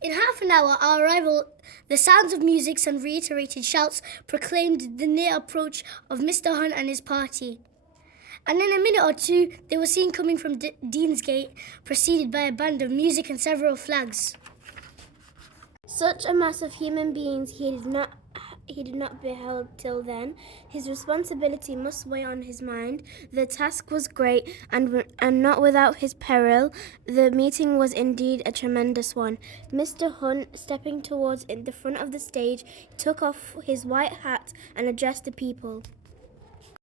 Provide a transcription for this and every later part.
In half an hour, our arrival, the sounds of music and reiterated shouts proclaimed the near approach of Mr. Hunt and his party. And in a minute or two, they were seen coming from Deansgate, preceded by a band of music and several flags. Such a mass of human beings he did not beheld till then. His responsibility must weigh on his mind. The task was great, and not without his peril. The meeting was indeed a tremendous one. Mr. Hunt, stepping towards in the front of the stage, took off his white hat and addressed the people.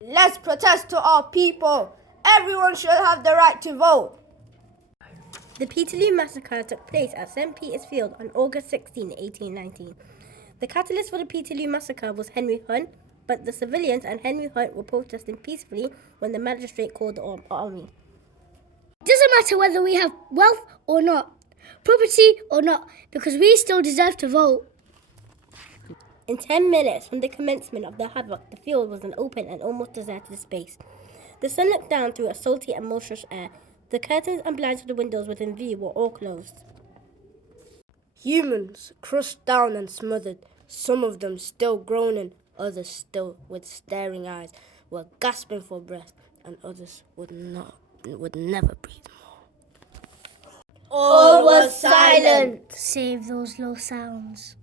Let's protest to our people. Everyone should have the right to vote. The Peterloo massacre took place at St. Peter's Field on August 16, 1819. The catalyst for the Peterloo massacre was Henry Hunt, but the civilians and Henry Hunt were protesting peacefully when the magistrate called the army. It doesn't matter whether we have wealth or not, property or not, because we still deserve to vote. In 10 minutes from the commencement of the havoc, the field was an open and almost deserted space. The sun looked down through a salty and moisture air. The curtains and blinds of the windows within view were all closed. Humans crushed down and smothered, some of them still groaning, others still with staring eyes, were gasping for breath, and others would never breathe more. All was silent, Save those low sounds.